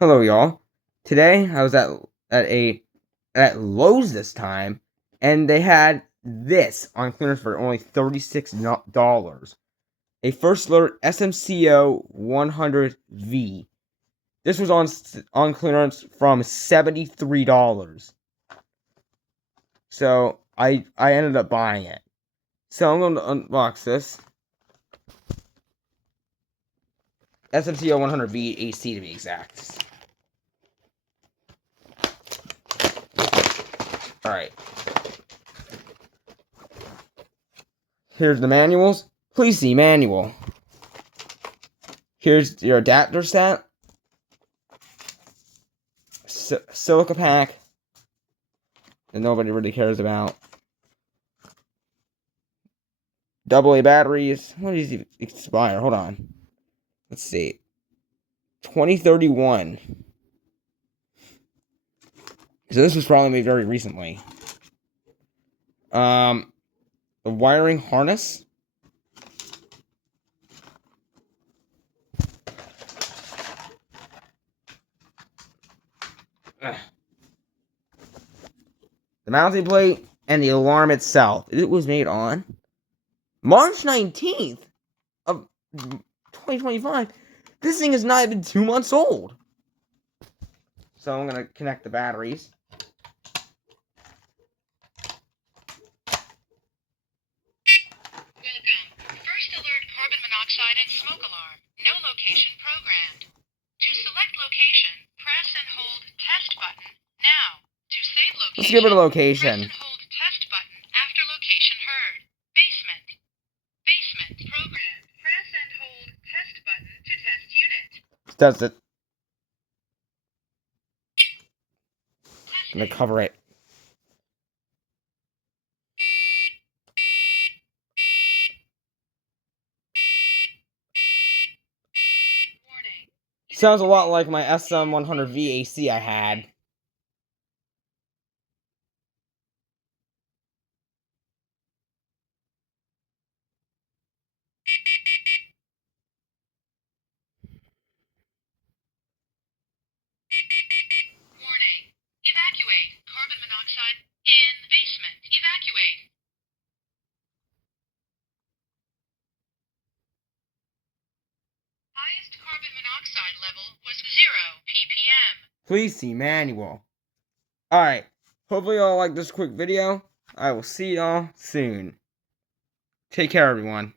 Hello, y'all. Today I was at Lowe's this time, and they had this on clearance for only $36. A First Alert SMCO100-V. This was on clearance from $73. So I ended up buying it. So I'm going to unbox this SMCO100-V AC to be exact. Alright. Here's the manuals. Please see manual. Here's your adapter set. Silica pack. That nobody really cares about. AA batteries. When does these expire? Hold on. Let's see. 2031. So this was probably made very recently. The wiring harness. The mounting plate and the alarm itself. It was made on March 19th of 2025. This thing is not even 2 months old. So I'm going to connect the batteries. Welcome. First Alert carbon monoxide and smoke alarm. No location programmed. To select location, press and hold test button now. To save location, Let's give it a location. press and hold test button after location heard. Basement. Basement. Program. Press and hold test button to test unit. Does it? I'm gonna cover it. Warning. Sounds a lot like my SM100-V AC I had. Warning. Evacuate. Carbon monoxide in basement. Evacuate. Highest carbon monoxide level was 0 ppm. Please see manual. Alright. Hopefully y'all like this quick video. I will see y'all soon. Take care, everyone.